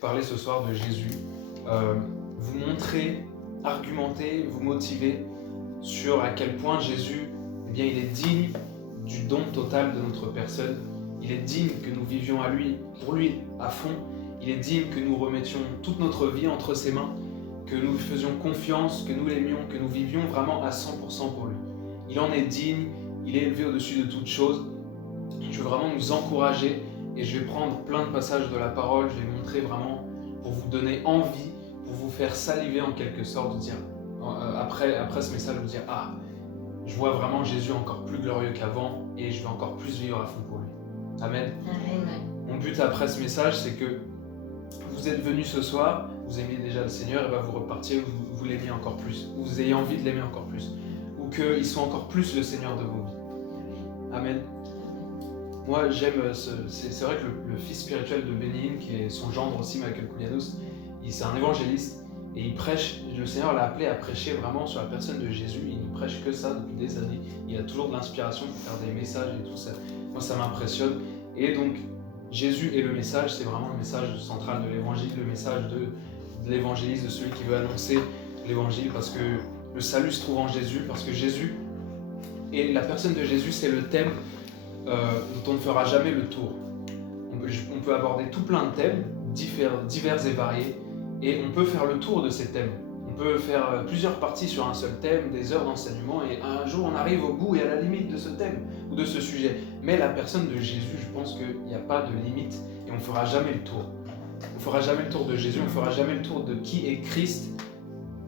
Parler ce soir de Jésus, vous montrer, argumenter, vous motiver sur à quel point Jésus, eh bien, il est digne du don total de notre personne. Il est digne que nous vivions pour lui à fond. Il est digne que nous remettions toute notre vie entre ses mains, que nous lui faisions confiance, que nous l'aimions, que nous vivions vraiment à 100% pour lui. Il en est digne, il est élevé au-dessus de toute chose. Je veux vraiment nous encourager et je vais prendre plein de passages de la parole, je vais montrer vraiment pour vous donner envie, pour vous faire saliver en quelque sorte, de dire, après ce message, vous dire « Ah, je vois vraiment Jésus encore plus glorieux qu'avant et je vais encore plus vivre à fond pour lui. » Amen. Amen. Mon but après ce message, c'est que vous êtes venus ce soir, vous aimez déjà le Seigneur, et vous repartiez, vous l'aimez encore plus, ou vous ayez envie de l'aimer encore plus, ou qu'il soit encore plus le Seigneur de vos vies. Amen. Moi, j'aime, c'est vrai que le fils spirituel de Benny Hinn, qui est son gendre aussi, Michael Koulianos, c'est un évangéliste et il prêche, le Seigneur l'a appelé à prêcher vraiment sur la personne de Jésus. Il ne prêche que ça depuis des années. Il a toujours de l'inspiration pour faire des messages et tout ça. Moi, ça m'impressionne. Et donc, Jésus et le message, c'est vraiment le message central de l'évangile, le message de l'évangéliste, de celui qui veut annoncer l'évangile, parce que le salut se trouve en Jésus, parce que Jésus et la personne de Jésus, c'est le thème dont on ne fera jamais le tour. On peut aborder tout plein de thèmes, divers et variés, et on peut faire le tour de ces thèmes. On peut faire plusieurs parties sur un seul thème, des heures d'enseignement, et un jour on arrive au bout et à la limite de ce thème ou de ce sujet. Mais la personne de Jésus, je pense qu'il n'y a pas de limite, et on ne fera jamais le tour. On ne fera jamais le tour de Jésus, on ne fera jamais le tour de qui est Christ.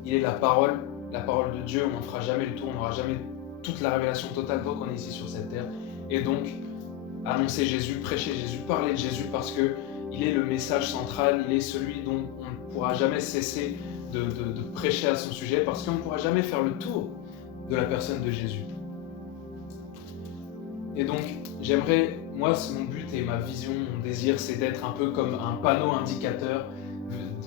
Il est la parole de Dieu, on n'en fera jamais le tour, on n'aura jamais toute la révélation totale tant qu'on est ici sur cette terre. Et donc, annoncer Jésus, prêcher Jésus, parler de Jésus, parce qu'il est le message central, il est celui dont on ne pourra jamais cesser de prêcher à son sujet, parce qu'on ne pourra jamais faire le tour de la personne de Jésus. Et donc, j'aimerais, moi, mon but et ma vision, mon désir, c'est d'être un peu comme un panneau indicateur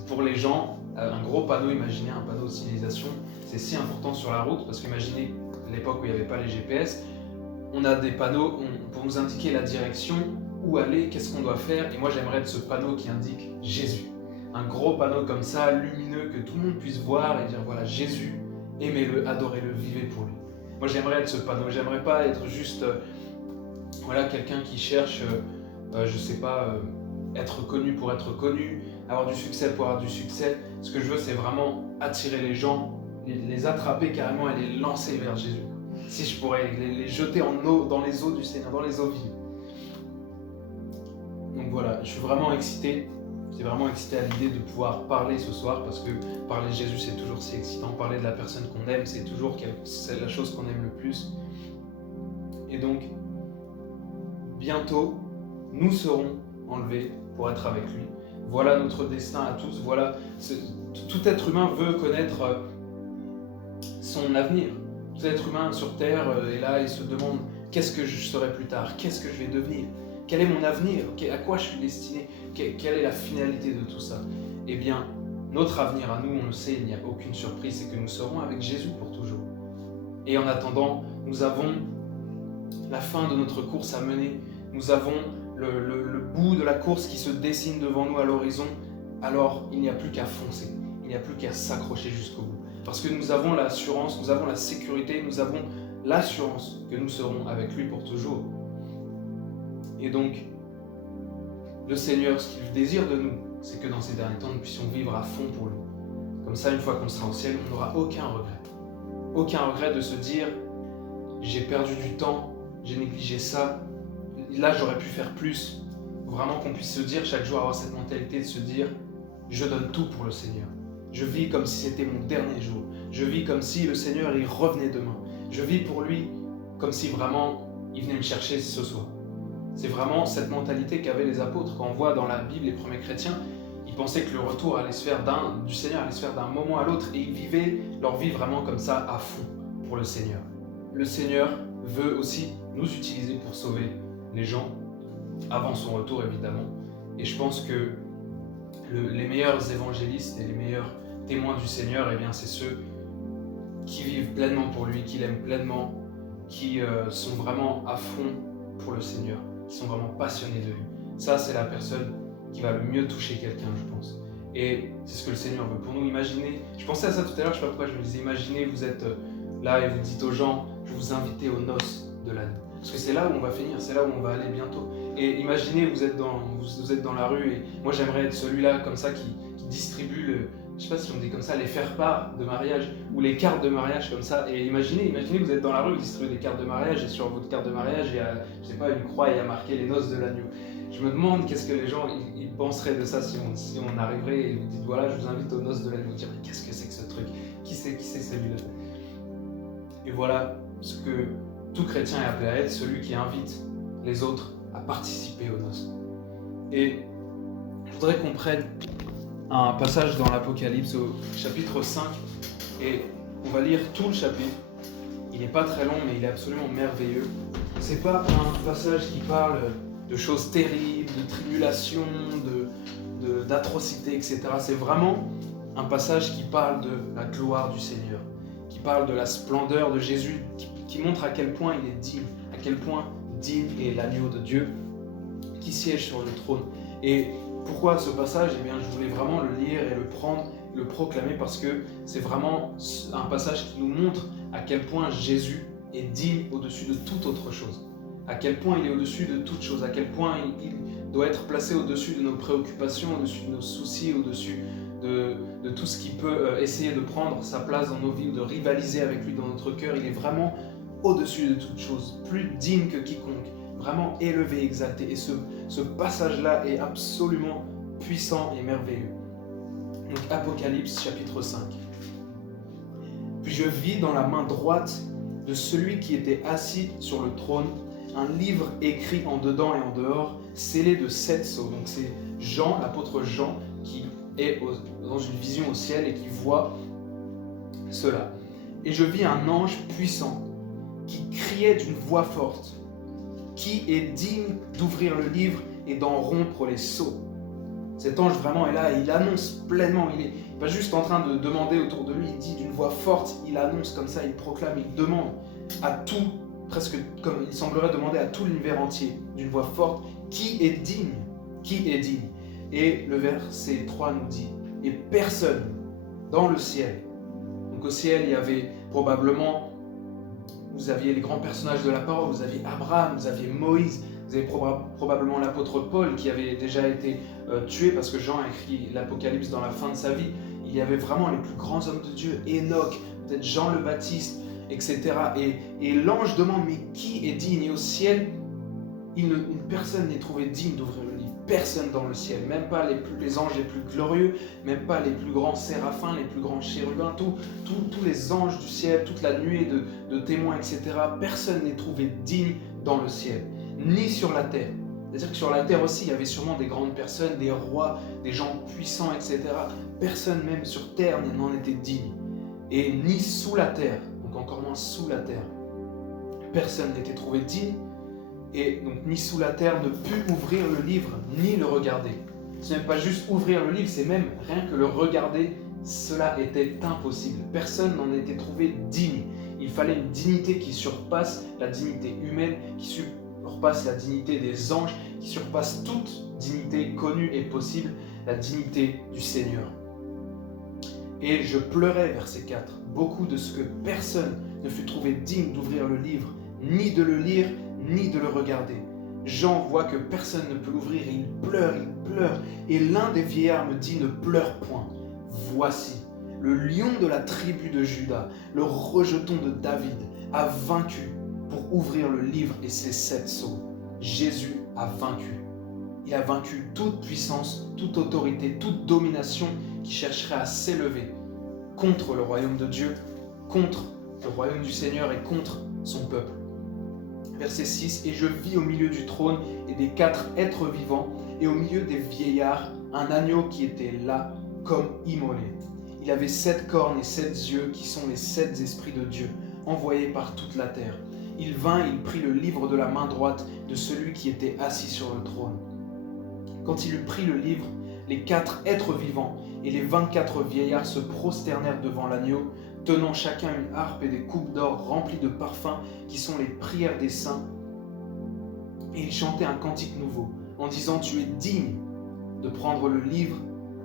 pour les gens. Un gros panneau, imaginez un panneau de signalisation, c'est si important sur la route, parce qu'imaginez l'époque où il n'y avait pas les GPS, on a des panneaux pour nous indiquer la direction, où aller, qu'est-ce qu'on doit faire. Et moi, j'aimerais être ce panneau qui indique Jésus. Un gros panneau comme ça, lumineux, que tout le monde puisse voir et dire voilà, Jésus, aimez-le, adorez-le, vivez pour lui. Moi, j'aimerais être ce panneau. J'aimerais pas être juste voilà, quelqu'un qui cherche, je sais pas, être connu pour être connu, avoir du succès pour avoir du succès. Ce que je veux, c'est vraiment attirer les gens, les attraper carrément et les lancer vers Jésus. Si je pourrais les jeter en eau, dans les eaux du Seigneur, dans les eaux vives. Donc voilà, je suis vraiment excité. J'ai vraiment excité à l'idée de pouvoir parler ce soir, parce que parler de Jésus, c'est toujours si excitant. Parler de la personne qu'on aime, c'est toujours la chose qu'on aime le plus. Et donc, bientôt, nous serons enlevés pour être avec lui. Voilà notre destin à tous. Voilà, tout être humain veut connaître son avenir. Tout être humain sur Terre est là et se demande qu'est-ce que je serai plus tard, qu'est-ce que je vais devenir, quel est mon avenir, à quoi je suis destiné, quelle est la finalité de tout ça. Eh bien, notre avenir à nous, on le sait, il n'y a aucune surprise, c'est que nous serons avec Jésus pour toujours. Et en attendant, nous avons la fin de notre course à mener, nous avons le bout de la course qui se dessine devant nous à l'horizon. Alors il n'y a plus qu'à foncer, il n'y a plus qu'à s'accrocher jusqu'au bout. Parce que nous avons l'assurance, nous avons la sécurité, nous avons l'assurance que nous serons avec lui pour toujours. Et donc, le Seigneur, ce qu'il désire de nous, c'est que dans ces derniers temps, nous puissions vivre à fond pour lui. Comme ça, une fois qu'on sera au ciel, on n'aura aucun regret. Aucun regret de se dire « j'ai perdu du temps, j'ai négligé ça, là j'aurais pu faire plus ». Vraiment qu'on puisse se dire chaque jour, avoir cette mentalité de se dire « je donne tout pour le Seigneur ». Je vis comme si c'était mon dernier jour. Je vis comme si le Seigneur il revenait demain. Je vis pour lui comme si vraiment il venait me chercher ce soir. C'est vraiment cette mentalité qu'avaient les apôtres. Quand on voit dans la Bible les premiers chrétiens, ils pensaient que le retour allait se faire du Seigneur allait se faire d'un moment à l'autre, et ils vivaient leur vie vraiment comme ça à fond pour le Seigneur. Le Seigneur veut aussi nous utiliser pour sauver les gens avant son retour évidemment. Et je pense que les meilleurs évangélistes et les meilleurs témoins du Seigneur, eh bien, c'est ceux qui vivent pleinement pour lui, qui l'aiment pleinement, qui sont vraiment à fond pour le Seigneur, qui sont vraiment passionnés de lui. Ça, c'est la personne qui va le mieux toucher quelqu'un, je pense. Et c'est ce que le Seigneur veut pour nous. Imaginez, je pensais à ça tout à l'heure, je ne sais pas pourquoi je me disais, imaginez, vous êtes là et vous dites aux gens, je vous invite aux noces de l'agneau. Parce que c'est là où on va finir, c'est là où on va aller bientôt. Et imaginez, vous êtes dans la rue, et moi j'aimerais être celui-là comme ça qui distribue je sais pas si on dit comme ça, les faire-part de mariage ou les cartes de mariage comme ça. Et imaginez, vous êtes dans la rue, vous distribuez des cartes de mariage et sur votre carte de mariage, il y a, je sais pas, une croix et il y a marqué les noces de l'agneau. Je me demande qu'est-ce que les gens ils penseraient de ça si on arriverait et vous dites voilà, je vous invite aux noces de l'agneau. Dire mais qu'est-ce que c'est que ce truc? Qui c'est celui-là? Et voilà ce que tout chrétien est appelé à être, celui qui invite les autres à participer aux noces. Et je voudrais qu'on prenne un passage dans l'Apocalypse au chapitre 5 et on va lire tout le chapitre. Il n'est pas très long mais il est absolument merveilleux. C'est pas un passage qui parle de choses terribles, de tribulations, d'atrocités, etc. C'est vraiment un passage qui parle de la gloire du Seigneur, qui parle de la splendeur de Jésus, qui montre à quel point il est digne, à quel point digne est l'agneau de Dieu qui siège sur le trône. Et pourquoi ce passage? Eh bien, je voulais vraiment le lire et le prendre, le proclamer parce que c'est vraiment un passage qui nous montre à quel point Jésus est digne au-dessus de toute autre chose. À quel point il est au-dessus de toute chose, à quel point il doit être placé au-dessus de nos préoccupations, au-dessus de nos soucis, au-dessus de tout ce qui peut essayer de prendre sa place dans nos vies ou de rivaliser avec lui dans notre cœur. Il est vraiment au-dessus de toute chose, plus digne que quiconque, vraiment élevé, exalté. Et ce passage-là est absolument puissant et merveilleux. Donc Apocalypse chapitre 5. Puis je vis dans la main droite de celui qui était assis sur le trône un livre écrit en dedans et en dehors, scellé de 7 sceaux. Donc c'est Jean, l'apôtre Jean, qui est dans une vision au ciel et qui voit cela. Et je vis un ange puissant qui criait d'une voix forte: qui est digne d'ouvrir le livre et d'en rompre les sceaux? Cet ange vraiment est là et il annonce pleinement, il n'est pas juste en train de demander autour de lui, il dit d'une voix forte, il annonce comme ça, il proclame, il demande à tout, presque comme il semblerait demander à tout l'univers entier, d'une voix forte, qui est digne? Qui est digne? Et le verset 3 nous dit: et personne dans le ciel. Donc au ciel, il y avait probablement, vous aviez les grands personnages de la parole, vous aviez Abraham, vous aviez Moïse, vous avez probablement l'apôtre Paul qui avait déjà été tué parce que Jean a écrit l'Apocalypse dans la fin de sa vie. Il y avait vraiment les plus grands hommes de Dieu, Enoch, peut-être Jean le Baptiste, etc. Et l'ange demande: mais qui est digne? Et au ciel, personne n'est trouvé digne d'ouvrir le livre. Personne dans le ciel, même pas les anges les plus glorieux, même pas les plus grands séraphins, les plus grands chérubins, tous les anges du ciel, toute la nuée de témoins, etc. Personne n'est trouvé digne dans le ciel, ni sur la terre. C'est-à-dire que sur la terre aussi, il y avait sûrement des grandes personnes, des rois, des gens puissants, etc. Personne même sur terre n'en était digne. Et ni sous la terre, donc encore moins sous la terre, personne n'était trouvé digne. Et donc ni sous la terre ne put ouvrir le livre, ni le regarder. Ce n'est pas juste ouvrir le livre, c'est même rien que le regarder, cela était impossible. Personne n'en était trouvé digne. Il fallait une dignité qui surpasse la dignité humaine, qui surpasse la dignité des anges, qui surpasse toute dignité connue et possible, la dignité du Seigneur. Et je pleurais, verset 4, beaucoup de ce que personne ne fut trouvé digne d'ouvrir le livre, ni de le lire, ni de le regarder. Jean voit que personne ne peut l'ouvrir et il pleure. Et l'un des vieillards me dit: ne pleure point. Voici, le lion de la tribu de Juda, le rejeton de David, a vaincu pour ouvrir le livre et ses 7 sceaux. Jésus a vaincu. Il a vaincu toute puissance, toute autorité, toute domination qui chercherait à s'élever contre le royaume de Dieu, contre le royaume du Seigneur et contre son peuple. Verset 6, et je vis au milieu du trône et des 4 êtres vivants, et au milieu des vieillards, un agneau qui était là, comme immolé. Il avait 7 cornes et 7 yeux, qui sont les 7 esprits de Dieu, envoyés par toute la terre. Il vint, il prit le livre de la main droite de celui qui était assis sur le trône. Quand il eut pris le livre, les 4 êtres vivants et les 24 vieillards se prosternèrent devant l'agneau, tenant chacun une harpe et des coupes d'or remplies de parfums qui sont les prières des saints. Et ils chantaient un cantique nouveau, en disant: tu es digne, de prendre le livre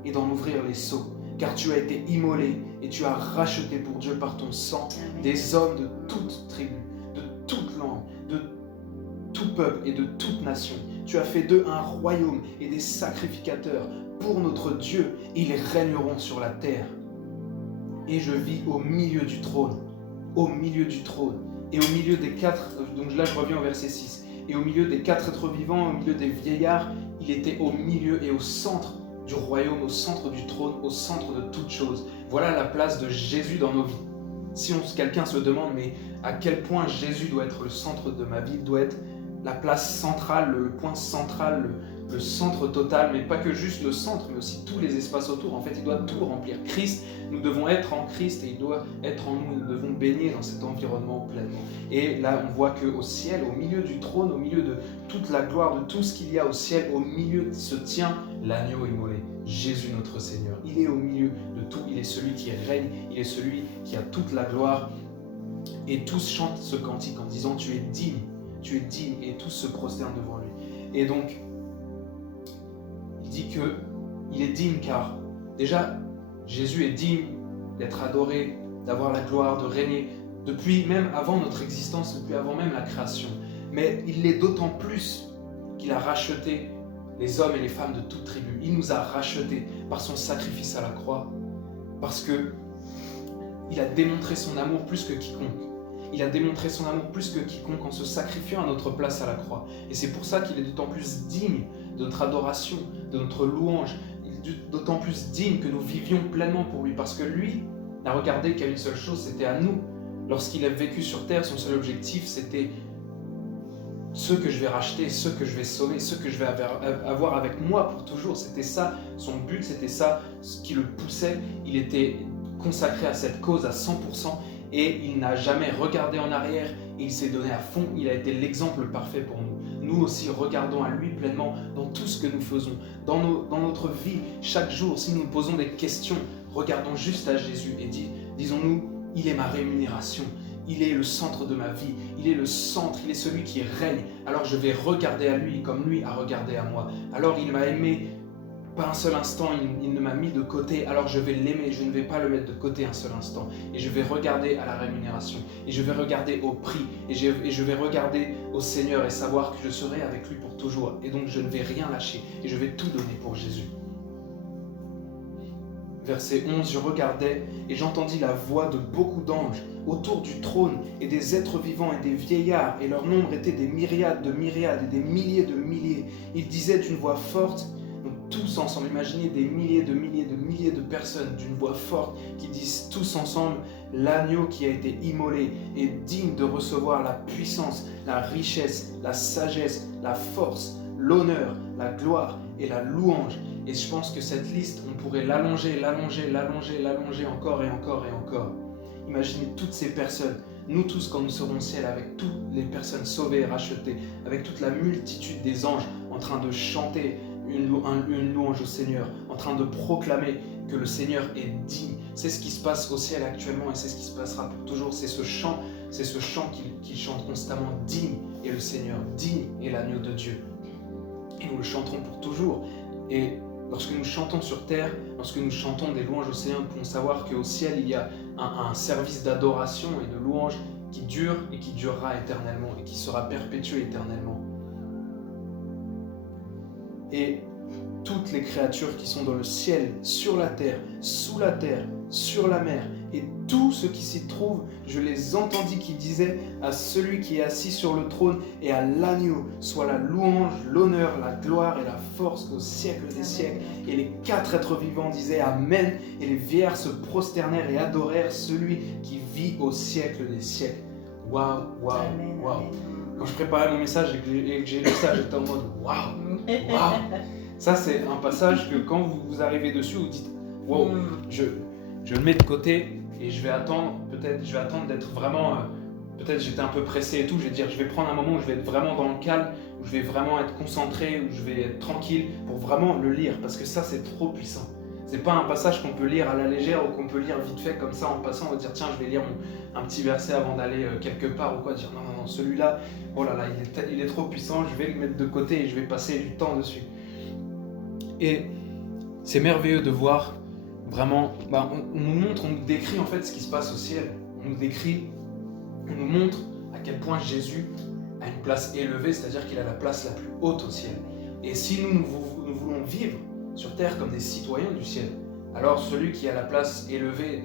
et d'en ouvrir les sceaux. Car tu as été immolé et tu as racheté pour Dieu par ton sang des hommes de toute tribu, de toute langue, de tout peuple et de toute nation. Tu as fait d'eux un royaume et des sacrificateurs pour notre Dieu. Ils régneront sur la terre. Et je vis au milieu du trône, et au milieu des quatre, donc là je reviens au verset 6, et au milieu des quatre êtres vivants, au milieu des vieillards, il était au milieu et au centre du royaume, au centre du trône, au centre de toutes choses. Voilà la place de Jésus dans nos vies. Si quelqu'un se demande, mais à quel point Jésus doit être le centre de ma vie, doit être la place centrale, le point central, le centre total, mais pas que juste le centre, mais aussi tous les espaces autour. En fait, il doit tout remplir. Christ, nous devons être en Christ et il doit être en nous. Nous devons baigner dans cet environnement pleinement. Et là, on voit qu'au ciel, au milieu du trône, au milieu de toute la gloire, de tout ce qu'il y a au ciel, au milieu se tient l'agneau immolé, Jésus notre Seigneur. Il est au milieu de tout. Il est celui qui règne. Il est celui qui a toute la gloire. Et tous chantent ce cantique en disant « Tu es digne ». Tu es digne, et tous se prosternent devant lui. Et donc, il dit qu'il est digne car déjà, Jésus est digne d'être adoré, d'avoir la gloire, de régner, depuis même avant notre existence, depuis avant même la création. Mais il l'est d'autant plus qu'il a racheté les hommes et les femmes de toute tribu. Il nous a rachetés par son sacrifice à la croix, parce qu'il a démontré son amour plus que quiconque. Il a démontré son amour plus que quiconque en se sacrifiant à notre place à la croix. Et c'est pour ça qu'il est d'autant plus digne de notre adoration, de notre louange. Il est d'autant plus digne que nous vivions pleinement pour lui. Parce que lui n'a regardé qu'à une seule chose, c'était à nous. Lorsqu'il a vécu sur terre, son seul objectif, c'était ceux que je vais racheter, ceux que je vais sauver, ceux que je vais avoir avec moi pour toujours. C'était ça son but, c'était ça ce qui le poussait. Il était consacré à cette cause à 100%. Et il n'a jamais regardé en arrière, et il s'est donné à fond, il a été l'exemple parfait pour nous. Nous aussi, regardons à lui pleinement dans tout ce que nous faisons, dans notre vie, chaque jour. Si nous nous posons des questions, regardons juste à Jésus et disons-nous, il est ma rémunération, il est le centre de ma vie, il est le centre, il est celui qui règne. Alors je vais regarder à lui comme lui a regardé à moi. Alors il m'a aimé. Pas un seul instant, il ne m'a mis de côté, alors je vais l'aimer, je ne vais pas le mettre de côté un seul instant. Et je vais regarder à la rémunération, et je vais regarder au prix, et je vais regarder au Seigneur et savoir que je serai avec lui pour toujours. Et donc je ne vais rien lâcher, et je vais tout donner pour Jésus. Verset 11, je regardais et j'entendis la voix de beaucoup d'anges autour du trône et des êtres vivants et des vieillards, et leur nombre était des myriades de myriades et des milliers de milliers. Ils disaient d'une voix forte, tous ensemble, imaginez des milliers de personnes d'une voix forte qui disent tous ensemble, l'agneau qui a été immolé est digne de recevoir la puissance, la richesse, la sagesse, la force, l'honneur, la gloire et la louange. Et je pense que cette liste, on pourrait l'allonger encore et encore et encore. Imaginez toutes ces personnes, nous tous quand nous serons au ciel, avec toutes les personnes sauvées et rachetées, avec toute la multitude des anges en train de chanter une louange au Seigneur, en train de proclamer que le Seigneur est digne. C'est ce qui se passe au ciel actuellement et c'est ce qui se passera pour toujours. C'est ce chant qu'il chante constamment. Digne est le Seigneur, digne est l'agneau de Dieu. Et nous le chanterons pour toujours. Et lorsque nous chantons sur terre, lorsque nous chantons des louanges au Seigneur, nous pouvons savoir qu'au ciel, il y a un service d'adoration et de louange qui dure et qui durera éternellement et qui sera perpétué éternellement. Et toutes les créatures qui sont dans le ciel, sur la terre, sous la terre, sur la mer, et tout ce qui s'y trouve, je les entendis qui disaient à celui qui est assis sur le trône et à l'agneau, soit la louange, l'honneur, la gloire et la force au siècle des siècles. Et les quatre êtres vivants disaient Amen, et les vieillards se prosternèrent et adorèrent celui qui vit au siècle des siècles. Waouh, waouh, waouh. Quand je préparais mon message et que j'ai lu ça, j'étais en mode waouh, waouh. Ça, c'est un passage que quand vous arrivez dessus, vous dites wow, je le mets de côté et je vais attendre d'être vraiment. Peut-être j'étais un peu pressé et tout, je vais prendre un moment où je vais être vraiment dans le calme, où je vais vraiment être concentré, où je vais être tranquille pour vraiment le lire parce que ça, c'est trop puissant. C'est pas un passage qu'on peut lire à la légère ou qu'on peut lire vite fait comme ça en passant, on va dire tiens je vais lire un petit verset avant d'aller quelque part ou quoi, dire non celui-là, oh là là il est trop puissant, je vais le mettre de côté et je vais passer du temps dessus. Et c'est merveilleux de voir vraiment, on nous montre, on nous décrit en fait ce qui se passe au ciel. On nous montre à quel point Jésus a une place élevée, c'est-à-dire qu'il a la place la plus haute au ciel. Et si nous voulons vivre sur terre comme des citoyens du ciel, alors celui qui a la place élevée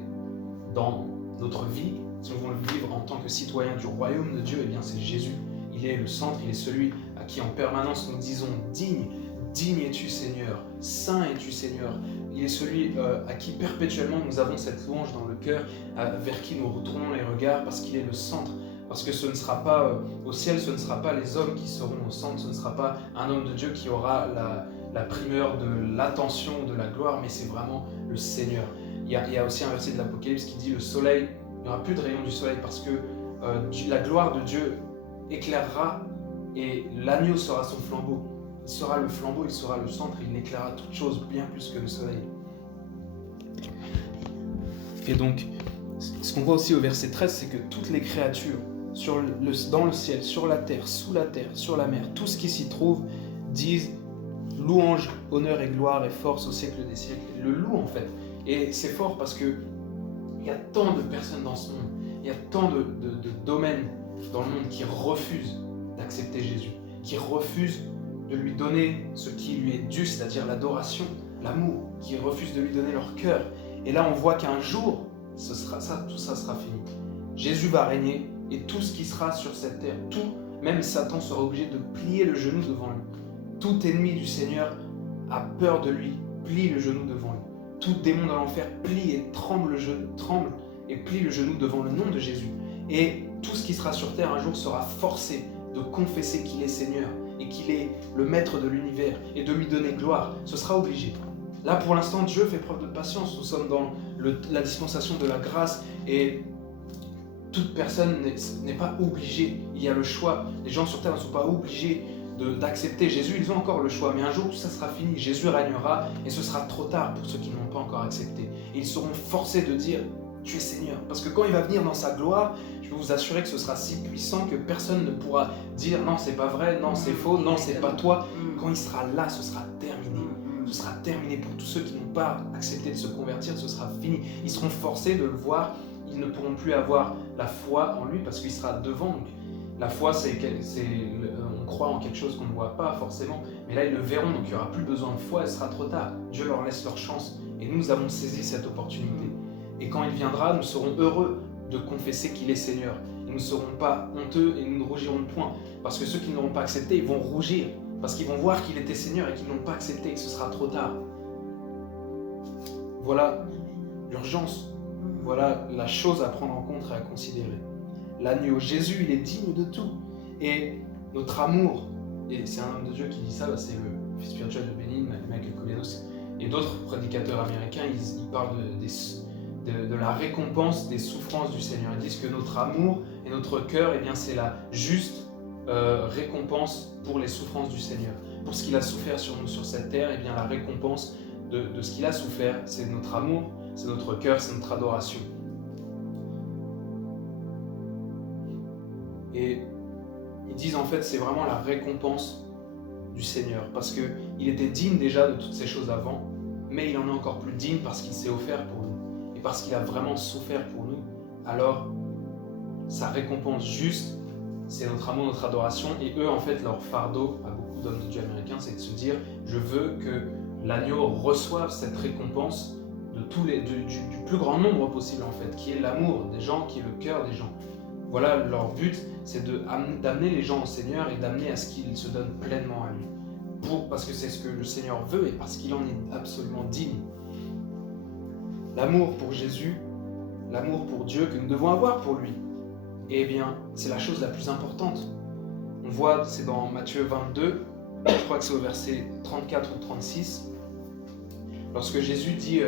dans notre vie, si nous voulons vivre en tant que citoyens du royaume de Dieu, eh bien c'est Jésus. Il est le centre, il est celui à qui en permanence nous disons digne, digne es-tu Seigneur, saint es-tu Seigneur. Il est celui à qui perpétuellement nous avons cette louange dans le cœur, vers qui nous retournons les regards parce qu'il est le centre. Parce que ce ne sera pas au ciel, ce ne sera pas les hommes qui seront au centre, ce ne sera pas un homme de Dieu qui aura la primeur de l'attention, de la gloire, mais c'est vraiment le Seigneur. Il y a aussi un verset de l'Apocalypse qui dit le soleil, il n'y aura plus de rayon du soleil parce que la gloire de Dieu éclairera et l'agneau sera son flambeau. Il sera le flambeau, il sera le centre, il éclairera toute chose bien plus que le soleil. Et donc, ce qu'on voit aussi au verset 13, c'est que toutes les créatures, dans le ciel, sur la terre, sous la terre, sur la mer, tout ce qui s'y trouve, disent louange, honneur et gloire et force au siècle des siècles. Le loue en fait. Et c'est fort parce que il y a tant de personnes dans ce monde, il y a tant de domaines dans le monde qui refusent d'accepter Jésus, qui refusent de lui donner ce qui lui est dû, c'est-à-dire l'adoration, l'amour, qui refusent de lui donner leur cœur. Et là, on voit qu'un jour, tout ça sera fini. Jésus va régner et tout ce qui sera sur cette terre, même Satan sera obligé de plier le genou devant lui. Tout ennemi du Seigneur a peur de lui, plie le genou devant lui. Tout démon de l'enfer plie et tremble et plie le genou devant le nom de Jésus. Et tout ce qui sera sur terre un jour sera forcé de confesser qu'il est Seigneur et qu'il est le maître de l'univers et de lui donner gloire. Ce sera obligé. Là, pour l'instant, Dieu fait preuve de patience. Nous sommes dans la dispensation de la grâce et toute personne n'est pas obligée. Il y a le choix. Les gens sur terre ne sont pas obligés d'accepter Jésus. Ils ont encore le choix. Mais un jour, tout ça sera fini. Jésus régnera et ce sera trop tard pour ceux qui ne l'ont pas encore accepté. Et ils seront forcés de dire « Tu es Seigneur ». Parce que quand il va venir dans sa gloire, je peux vous assurer que ce sera si puissant que personne ne pourra dire « Non, c'est pas vrai, non, c'est faux, non, c'est pas toi ». Quand il sera là, ce sera terminé. Ce sera terminé pour tous ceux qui n'ont pas accepté de se convertir, ce sera fini. Ils seront forcés de le voir, ils ne pourront plus avoir la foi en lui parce qu'il sera devant. Donc, la foi, on croit en quelque chose qu'on ne voit pas forcément, mais là ils le verront, donc il n'y aura plus besoin de foi, ce sera trop tard. Dieu leur laisse leur chance et nous avons saisi cette opportunité. Et quand il viendra, nous serons heureux de confesser qu'il est Seigneur. Et nous ne serons pas honteux et nous ne rougirons point, parce que ceux qui ne l'auront pas accepté, ils vont rougir. Parce qu'ils vont voir qu'il était Seigneur et qu'ils ne l'ont pas accepté et que ce sera trop tard. Voilà l'urgence. Voilà la chose à prendre en compte et à considérer. L'agneau, Jésus, il est digne de tout. Et notre amour, et c'est un homme de Dieu qui dit ça, c'est le fils spirituel de Benin, Michael Koulianos, et d'autres prédicateurs américains, ils parlent de la récompense des souffrances du Seigneur. Ils disent que notre amour et notre cœur, eh bien, c'est la juste récompense pour les souffrances du Seigneur. Pour ce qu'il a souffert sur nous sur cette terre, eh bien, la récompense de ce qu'il a souffert, c'est notre amour, c'est notre cœur, c'est notre adoration. Et ils disent en fait c'est vraiment la récompense du Seigneur parce qu'il était digne déjà de toutes ces choses avant, mais il en est encore plus digne parce qu'il s'est offert pour nous et parce qu'il a vraiment souffert pour nous. Alors sa récompense juste, c'est notre amour, notre adoration. Et eux en fait leur fardeau à beaucoup d'hommes de Dieu américains, c'est de se dire je veux que l'agneau reçoive cette récompense du plus grand nombre possible en fait, qui est l'amour des gens, qui est le cœur des gens. Voilà, leur but, c'est d'amener les gens au Seigneur et d'amener à ce qu'ils se donnent pleinement à lui. Parce que c'est ce que le Seigneur veut et parce qu'il en est absolument digne. L'amour pour Jésus, l'amour pour Dieu que nous devons avoir pour lui, eh bien, c'est la chose la plus importante. On voit, c'est dans Matthieu 22, je crois que c'est au verset 34 ou 36, lorsque Jésus dit,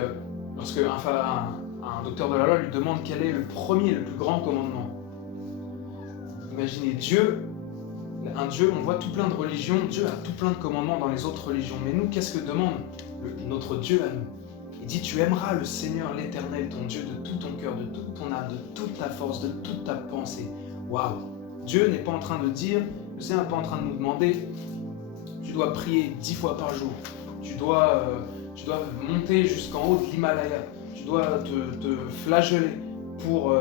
lorsque un docteur de la loi lui demande quel est le premier, le plus grand commandement. Imaginez un Dieu, on voit tout plein de religions, Dieu a tout plein de commandements dans les autres religions. Mais nous, qu'est-ce que demande notre Dieu à nous? Il dit, tu aimeras le Seigneur, l'Éternel, ton Dieu, de tout ton cœur, de toute ton âme, de toute ta force, de toute ta pensée. Waouh! Dieu n'est pas en train de dire, le Seigneur n'est pas en train de nous demander, tu dois prier 10 fois par jour, tu dois monter jusqu'en haut de l'Himalaya, tu dois te flageller pour...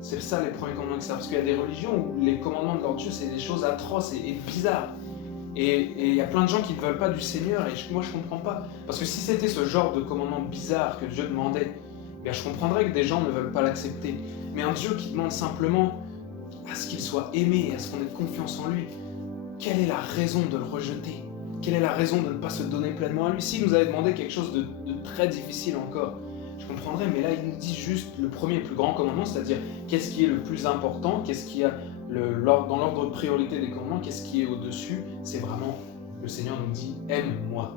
c'est ça les premiers commandements qui servent, parce qu'il y a des religions où les commandements de leur Dieu, c'est des choses atroces et bizarres. Et il y a plein de gens qui ne veulent pas du Seigneur, et moi je ne comprends pas. Parce que si c'était ce genre de commandement bizarre que Dieu demandait, eh bien je comprendrais que des gens ne veulent pas l'accepter. Mais un Dieu qui demande simplement à ce qu'il soit aimé, à ce qu'on ait confiance en lui, quelle est la raison de le rejeter? Quelle est la raison de ne pas se donner pleinement à lui? S'il nous avait demandé quelque chose de très difficile encore, je comprendrais, mais là il nous dit juste le premier et plus grand commandement, c'est-à-dire qu'est-ce qui est le plus important, qu'est-ce qui a dans l'ordre de priorité des commandements, qu'est-ce qui est au-dessus? C'est vraiment, le Seigneur nous dit aime-moi,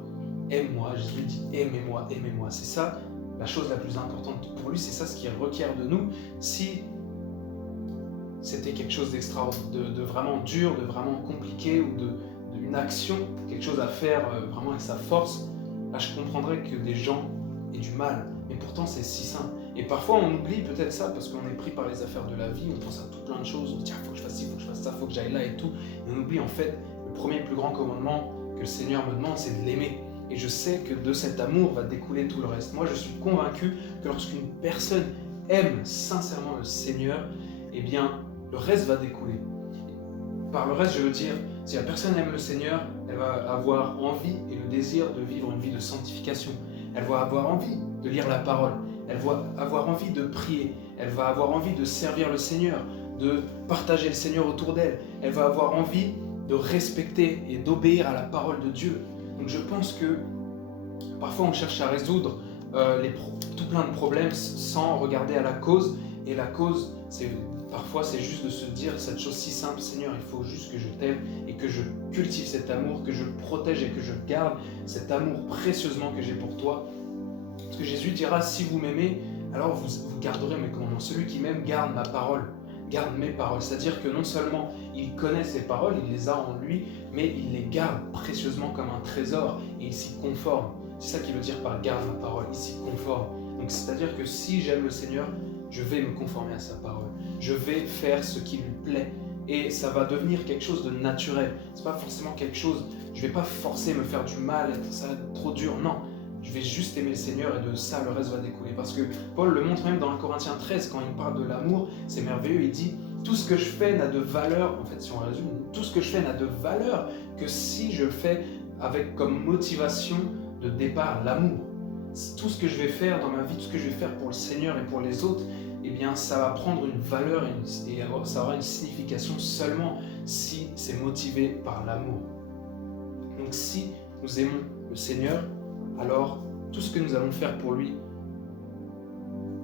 aime-moi. Jésus dit aimez-moi, aimez-moi. C'est ça la chose la plus importante pour lui, c'est ça ce qu'il requiert de nous. Si c'était quelque chose de vraiment dur, de vraiment compliqué, ou d'une action, quelque chose à faire vraiment avec sa force, là je comprendrais que des gens aient du mal. Mais pourtant c'est si simple. Et parfois on oublie peut-être ça parce qu'on est pris par les affaires de la vie, on pense à tout plein de choses, on se dit tiens, il faut que je fasse ci, il faut que je fasse ça, il faut que j'aille là et tout. Et on oublie en fait le premier et plus grand commandement que le Seigneur me demande, c'est de l'aimer. Et je sais que de cet amour va découler tout le reste. Moi je suis convaincu que lorsqu'une personne aime sincèrement le Seigneur, eh bien le reste va découler. Par le reste, je veux dire, si la personne aime le Seigneur, elle va avoir envie et le désir de vivre une vie de sanctification. Elle va avoir envie de lire la parole. Elle va avoir envie de prier. Elle va avoir envie de servir le Seigneur, de partager le Seigneur autour d'elle. Elle va avoir envie de respecter et d'obéir à la parole de Dieu. Donc je pense que parfois on cherche à résoudre tout plein de problèmes sans regarder à la cause. Et la cause, parfois c'est juste de se dire cette chose si simple: Seigneur, il faut juste que je t'aime et que je cultive cet amour, que je protège et que je garde cet amour précieusement que j'ai pour toi. Parce que Jésus dira: si vous m'aimez, alors vous garderez mes commandements. Celui qui m'aime garde ma parole, garde mes paroles. C'est-à-dire que non seulement il connaît ses paroles, il les a en lui, mais il les garde précieusement comme un trésor et il s'y conforme. C'est ça qu'il veut dire par garde ma parole, il s'y conforme. Donc c'est-à-dire que si j'aime le Seigneur, je vais me conformer à sa parole. Je vais faire ce qui lui plaît. Et ça va devenir quelque chose de naturel. C'est pas forcément quelque chose, je vais pas forcer me faire du mal, être ça trop dur. Non, je vais juste aimer le Seigneur et de ça, le reste va découler. Parce que Paul le montre même dans 1 Corinthiens 13, quand il parle de l'amour, c'est merveilleux. Il dit: tout ce que je fais n'a de valeur, en fait si on résume, tout ce que je fais n'a de valeur que si je le fais avec comme motivation de départ l'amour. Tout ce que je vais faire dans ma vie, tout ce que je vais faire pour le Seigneur et pour les autres, eh bien ça va prendre une valeur et ça aura une signification seulement si c'est motivé par l'amour. Donc si nous aimons le Seigneur, alors tout ce que nous allons faire pour lui,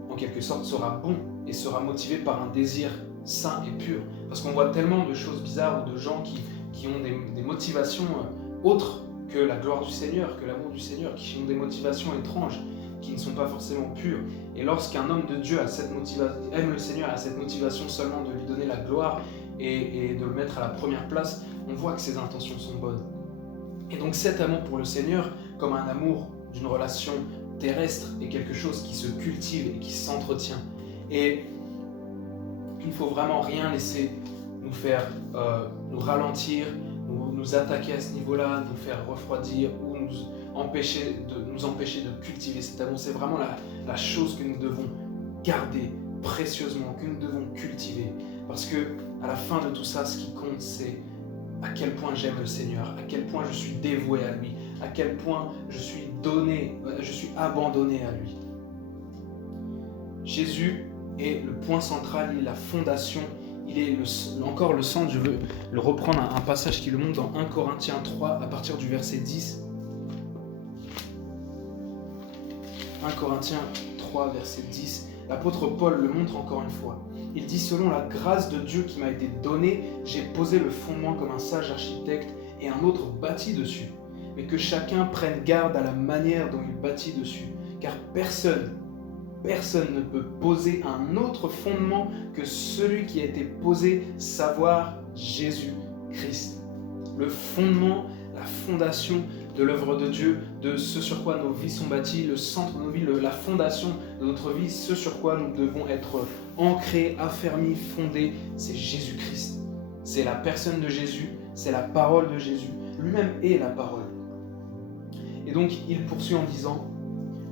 en quelque sorte, sera bon et sera motivé par un désir sain et pur. Parce qu'on voit tellement de choses bizarres ou de gens qui ont des motivations autres que la gloire du Seigneur, que l'amour du Seigneur, qui ont des motivations étranges, qui ne sont pas forcément pures. Et lorsqu'un homme de Dieu aime le Seigneur, a cette motivation seulement de lui donner la gloire et de le mettre à la première place, on voit que ses intentions sont bonnes. Et donc cet amour pour le Seigneur, comme un amour d'une relation terrestre, est quelque chose qui se cultive et qui s'entretient. Et il ne faut vraiment rien laisser nous faire nous ralentir, nous attaquer à ce niveau-là, nous faire refroidir ou nous empêcher de cultiver cet amour. C'est vraiment la chose que nous devons garder précieusement, que nous devons cultiver. Parce que à la fin de tout ça, ce qui compte, c'est à quel point j'aime le Seigneur, à quel point je suis dévoué à lui, à quel point je suis abandonné à lui. Jésus est le point central, il est la fondation, il est encore le centre. Je veux le reprendre un passage qui le montre dans 1 Corinthiens 3 à partir du verset 10. 1 Corinthiens 3 verset 10, l'apôtre Paul le montre encore une fois. Il dit: selon la grâce de Dieu qui m'a été donnée, j'ai posé le fondement comme un sage architecte et un autre bâtit dessus. Mais que chacun prenne garde à la manière dont il bâtit dessus, car personne ne peut poser un autre fondement que celui qui a été posé, savoir Jésus-Christ. Le fondement, la fondation de l'œuvre de Dieu, de ce sur quoi nos vies sont bâties, le centre de nos vies, la fondation de notre vie, ce sur quoi nous devons être ancrés, affermis, fondés, c'est Jésus-Christ. C'est la personne de Jésus, c'est la parole de Jésus. Lui-même est la parole. Et donc il poursuit en disant,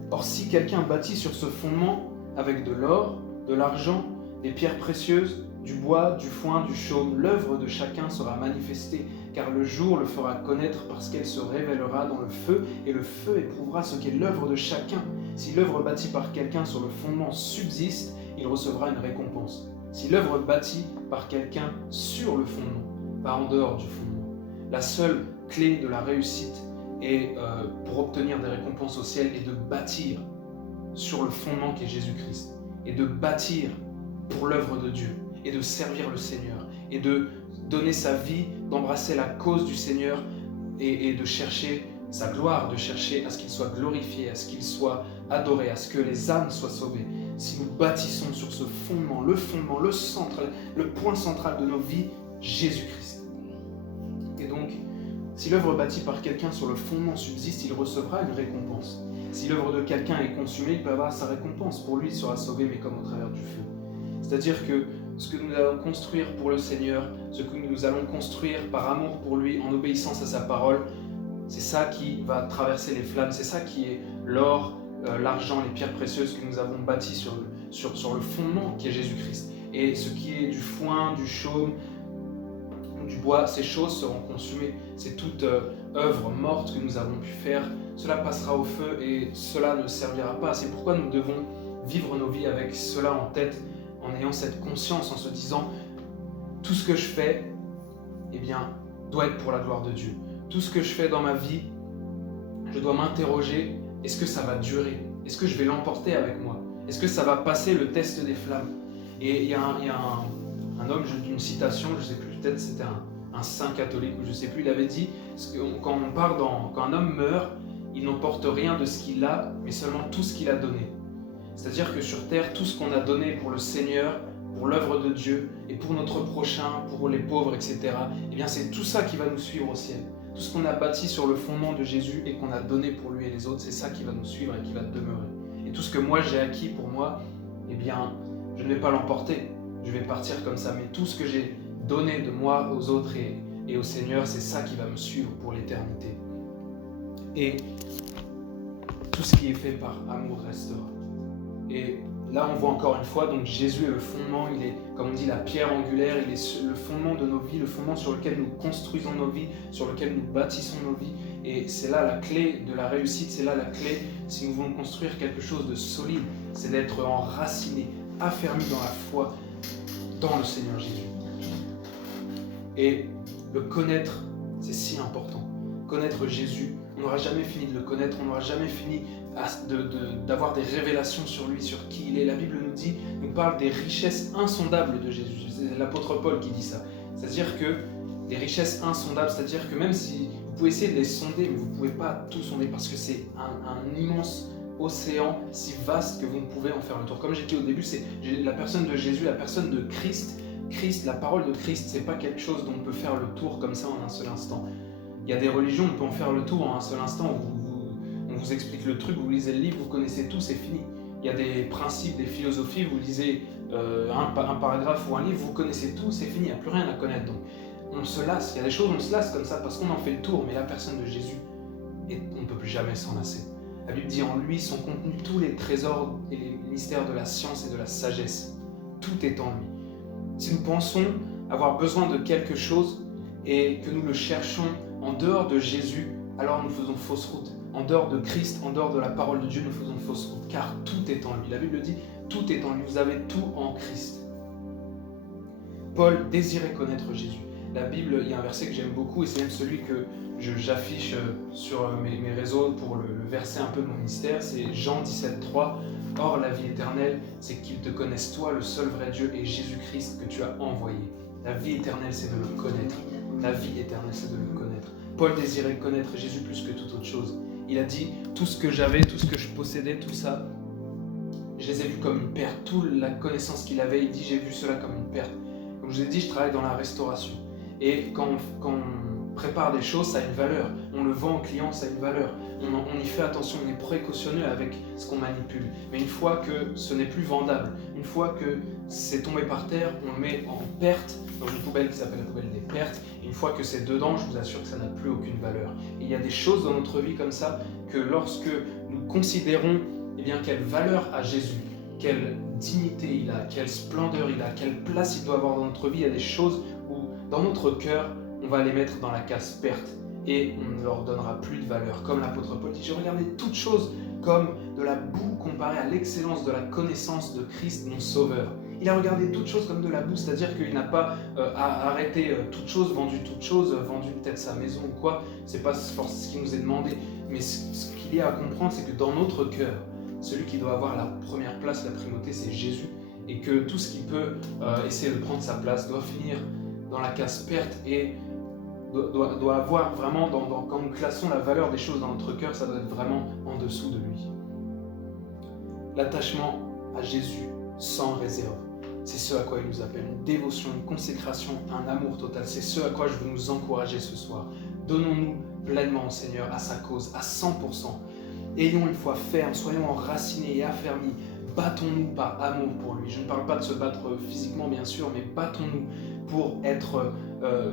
or si quelqu'un bâtit sur ce fondement avec de l'or, de l'argent, des pierres précieuses, du bois, du foin, du chaume, l'œuvre de chacun sera manifestée, car le jour le fera connaître parce qu'elle se révélera dans le feu, et le feu éprouvera ce qu'est l'œuvre de chacun. Si l'œuvre bâtie par quelqu'un sur le fondement subsiste, il recevra une récompense. Si l'œuvre bâtie par quelqu'un sur le fondement, pas en dehors du fondement. La seule clé de la réussite et pour obtenir des récompenses au ciel est de bâtir sur le fondement qui est Jésus-Christ, et de bâtir pour l'œuvre de Dieu, et de servir le Seigneur, et de donner sa vie, d'embrasser la cause du Seigneur, et de chercher sa gloire, de chercher à ce qu'il soit glorifié, à ce qu'il soit adoré, à ce que les âmes soient sauvées. Si nous bâtissons sur ce fondement, le centre, le point central de nos vies, Jésus-Christ. Et donc, si l'œuvre bâtie par quelqu'un sur le fondement subsiste, il recevra une récompense. Si l'œuvre de quelqu'un est consumée, il peut avoir sa récompense. Pour lui, il sera sauvé, mais comme au travers du feu. C'est-à-dire que ce que nous allons construire pour le Seigneur, ce que nous allons construire par amour pour lui, en obéissance à sa parole, c'est ça qui va traverser les flammes, c'est ça qui est l'or, l'argent, les pierres précieuses que nous avons bâties sur le fondement qui est Jésus-Christ. Et ce qui est du foin, du chaume, du bois, ces choses seront consumées. C'est toute œuvre morte que nous avons pu faire. Cela passera au feu et cela ne servira pas. C'est pourquoi nous devons vivre nos vies avec cela en tête, en ayant cette conscience, en se disant tout ce que je fais, eh bien, doit être pour la gloire de Dieu. Tout ce que je fais dans ma vie, je dois m'interroger, est-ce que ça va durer? Est-ce que je vais l'emporter avec moi? Est-ce que ça va passer le test des flammes? Et il y a un homme, d'une citation, je ne sais plus, peut-être c'était un saint catholique, ou je ne sais plus, il avait dit, quand un homme meurt, il n'emporte rien de ce qu'il a, mais seulement tout ce qu'il a donné. C'est-à-dire que sur terre, tout ce qu'on a donné pour le Seigneur, pour l'œuvre de Dieu, et pour notre prochain, pour les pauvres, etc., eh bien c'est tout ça qui va nous suivre au ciel. Tout ce qu'on a bâti sur le fondement de Jésus et qu'on a donné pour lui et les autres, c'est ça qui va nous suivre et qui va demeurer. Et tout ce que moi j'ai acquis pour moi, eh bien, je ne vais pas l'emporter. Je vais partir comme ça. Mais tout ce que j'ai donné de moi aux autres et au Seigneur, c'est ça qui va me suivre pour l'éternité. Et tout ce qui est fait par amour restera. Et là, on voit encore une fois, donc Jésus est le fondement, il est, comme on dit, la pierre angulaire, il est le fondement de nos vies, le fondement sur lequel nous construisons nos vies, sur lequel nous bâtissons nos vies. Et c'est là la clé de la réussite, c'est là la clé, si nous voulons construire quelque chose de solide, c'est d'être enraciné, affermi dans la foi, dans le Seigneur Jésus. Et le connaître, c'est si important. Connaître Jésus, on n'aura jamais fini de le connaître, on n'aura jamais fini d'avoir des révélations sur lui, sur qui il est. La Bible nous parle des richesses insondables de Jésus. C'est l'apôtre Paul qui dit ça. C'est-à-dire que des richesses insondables, c'est-à-dire que même si vous pouvez essayer de les sonder, mais vous ne pouvez pas tout sonder parce que c'est un immense océan si vaste que vous ne pouvez en faire le tour. Comme j'ai dit au début, c'est la personne de Jésus, la personne de Christ. Christ, la parole de Christ, c'est pas quelque chose dont on peut faire le tour comme ça en un seul instant. Il y a des religions, on peut en faire le tour en un seul instant. On vous explique le truc, vous lisez le livre, vous connaissez tout, c'est fini. Il y a des principes, des philosophies, vous lisez un paragraphe ou un livre, vous connaissez tout, c'est fini, il n'y a plus rien à connaître. Donc on se lasse, il y a des choses, on se lasse comme ça parce qu'on en fait le tour, mais la personne de Jésus, on ne peut plus jamais s'en lasser. La Bible dit en lui sont contenus tous les trésors et les mystères de la science et de la sagesse. Tout est en lui. Si nous pensons avoir besoin de quelque chose et que nous le cherchons en dehors de Jésus, alors nous faisons fausse route. En dehors de Christ, en dehors de la parole de Dieu, nous faisons fausse route, car tout est en lui. La Bible dit, tout est en lui, vous avez tout en Christ. Paul désirait connaître Jésus. La Bible, il y a un verset que j'aime beaucoup, et c'est même celui que j'affiche sur mes réseaux pour le verset un peu de mon ministère, c'est Jean 17,3. Or, la vie éternelle, c'est qu'ils te connaissent toi, le seul vrai Dieu, et Jésus-Christ que tu as envoyé. La vie éternelle, c'est de le connaître. La vie éternelle, c'est de le connaître. Paul désirait connaître Jésus plus que toute autre chose. Il a dit, tout ce que j'avais, tout ce que je possédais, tout ça, je les ai vus comme une perte. Toute la connaissance qu'il avait, il dit, j'ai vu cela comme une perte. Comme je vous ai dit, je travaille dans la restauration. Et quand on prépare des choses, ça a une valeur. On le vend au client, ça a une valeur. on y fait attention, on est précautionneux avec ce qu'on manipule. Mais une fois que ce n'est plus vendable, une fois que c'est tombé par terre, on le met en perte dans une poubelle qui s'appelle la poubelle des pertes. Et une fois que c'est dedans, je vous assure que ça n'a plus aucune valeur. Et il y a des choses dans notre vie comme ça que lorsque nous considérons quelle valeur a Jésus, quelle dignité il a, quelle splendeur il a, quelle place il doit avoir dans notre vie, il y a des choses où dans notre cœur, on va les mettre dans la case perte et on ne leur donnera plus de valeur. Comme l'apôtre Paul dit, j'ai regardé toutes choses comme de la boue comparée à l'excellence de la connaissance de Christ, mon Sauveur. Il a regardé toutes choses comme de la boue, c'est-à-dire qu'il n'a pas arrêté toutes choses, vendu peut-être sa maison ou quoi. C'est pas ce qui nous est demandé. Mais ce qu'il y a à comprendre, c'est que dans notre cœur, celui qui doit avoir la première place, la primauté, c'est Jésus. Et que tout ce qui peut essayer de prendre sa place doit finir dans la case perte et doit avoir vraiment, quand nous classons la valeur des choses dans notre cœur, ça doit être vraiment en dessous de lui. L'attachement à Jésus sans réserve, c'est ce à quoi il nous appelle, une dévotion, une consécration, un amour total. C'est ce à quoi je veux nous encourager ce soir. Donnons-nous pleinement au Seigneur, à sa cause, à 100%. Ayons une foi ferme, soyons enracinés et affermis. Battons-nous par amour pour lui. Je ne parle pas de se battre physiquement, bien sûr, mais battons-nous pour être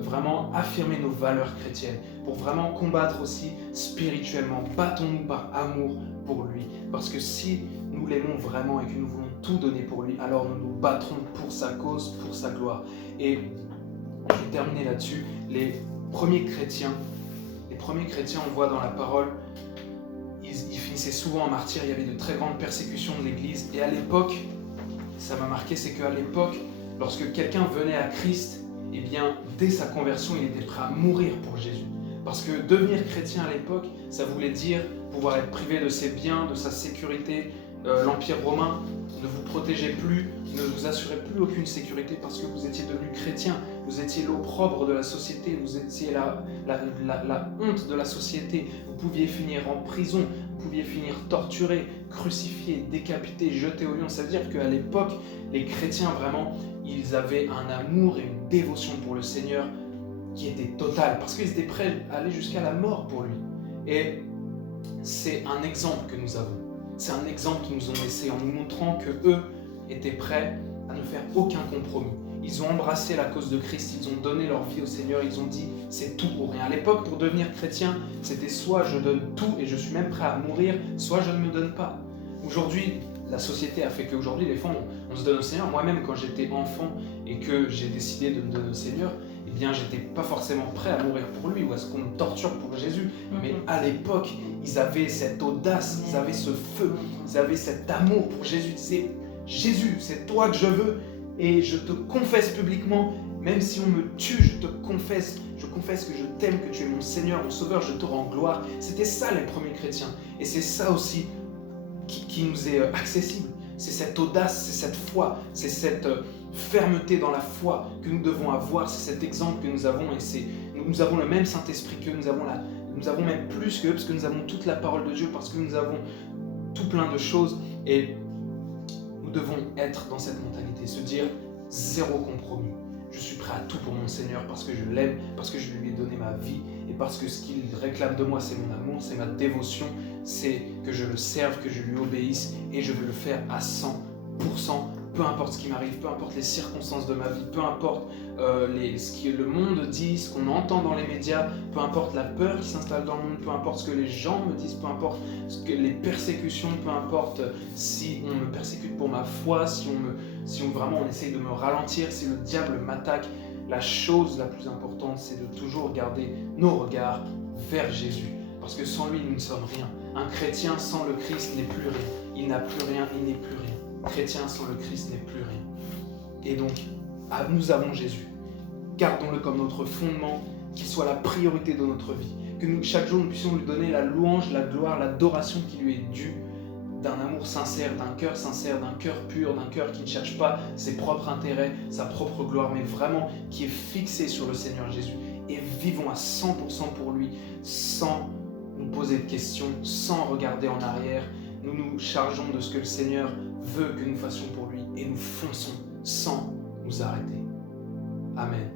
vraiment affirmer nos valeurs chrétiennes, pour vraiment combattre aussi spirituellement. Battons-nous par amour pour lui. Parce que si nous l'aimons vraiment et que nous voulons tout donner pour lui, alors nous nous battrons pour sa cause, pour sa gloire. Et je vais terminer là-dessus. Les premiers chrétiens, on voit dans la parole, ils finissaient souvent en martyrs. Il y avait de très grandes persécutions de l'Église. Et à l'époque, ça m'a marqué, c'est qu'à l'époque, lorsque quelqu'un venait à Christ, dès sa conversion, il était prêt à mourir pour Jésus. Parce que devenir chrétien à l'époque, ça voulait dire pouvoir être privé de ses biens, de sa sécurité. L'Empire romain ne vous protégeait plus, ne vous assurait plus aucune sécurité parce que vous étiez devenu chrétien. Vous étiez l'opprobre de la société, vous étiez la honte de la société. Vous pouviez finir en prison, vous pouviez finir torturé, crucifié, décapité, jeté au lion. Ça veut dire qu'à l'époque, les chrétiens, vraiment, ils avaient un amour et une dévotion pour le Seigneur qui était totale, parce qu'ils étaient prêts à aller jusqu'à la mort pour lui. Et c'est un exemple que nous avons. C'est un exemple qu'ils nous ont laissé en nous montrant qu'eux étaient prêts à ne faire aucun compromis. Ils ont embrassé la cause de Christ, ils ont donné leur vie au Seigneur, ils ont dit c'est tout ou rien. À l'époque, pour devenir chrétien, c'était soit je donne tout et je suis même prêt à mourir, soit je ne me donne pas. Aujourd'hui, la société a fait qu'aujourd'hui, les fois, on se donne au Seigneur. Moi-même, quand j'étais enfant et que j'ai décidé de me donner au Seigneur, j'étais pas forcément prêt à mourir pour lui ou à ce qu'on me torture pour Jésus. Mais à l'époque, ils avaient cette audace, ils avaient ce feu, ils avaient cet amour pour Jésus. Ils disaient, Jésus, c'est toi que je veux et je te confesse publiquement, même si on me tue, je confesse que je t'aime, que tu es mon Seigneur, mon Sauveur, je te rends gloire. C'était ça les premiers chrétiens. Et c'est ça aussi qui nous est accessible. C'est cette audace, c'est cette foi, c'est cette fermeté dans la foi que nous devons avoir, c'est cet exemple que nous avons, et nous avons le même Saint-Esprit qu'eux, nous avons même plus qu'eux, parce que nous avons toute la parole de Dieu, parce que nous avons tout plein de choses, et nous devons être dans cette mentalité, se dire zéro compromis. Je suis prêt à tout pour mon Seigneur parce que je l'aime, parce que je lui ai donné ma vie, et parce que ce qu'il réclame de moi, c'est mon amour, c'est ma dévotion, c'est que je le serve, que je lui obéisse, et je veux le faire à 100%, peu importe ce qui m'arrive, peu importe les circonstances de ma vie, peu importe ce que le monde dit, ce qu'on entend dans les médias, peu importe la peur qui s'installe dans le monde, peu importe ce que les gens me disent, peu importe les persécutions, peu importe si on me persécute pour ma foi, si vraiment on essaye de me ralentir, si le diable m'attaque. La chose la plus importante, c'est de toujours garder nos regards vers Jésus. Parce que sans lui, nous ne sommes rien. Un chrétien sans le Christ n'est plus rien. Il n'a plus rien, il n'est plus rien. Chrétien sans le Christ n'est plus rien. Et donc, nous avons Jésus. Gardons-le comme notre fondement, qu'il soit la priorité de notre vie. Que nous, chaque jour, nous puissions lui donner la louange, la gloire, l'adoration qui lui est due, d'un amour sincère, d'un cœur pur, d'un cœur qui ne cherche pas ses propres intérêts, sa propre gloire, mais vraiment qui est fixé sur le Seigneur Jésus. Et vivons à 100% pour lui, sans nous poser de questions, sans regarder en arrière. Nous nous chargeons de ce que le Seigneur veut que nous fassions pour lui et nous fonçons sans nous arrêter. Amen.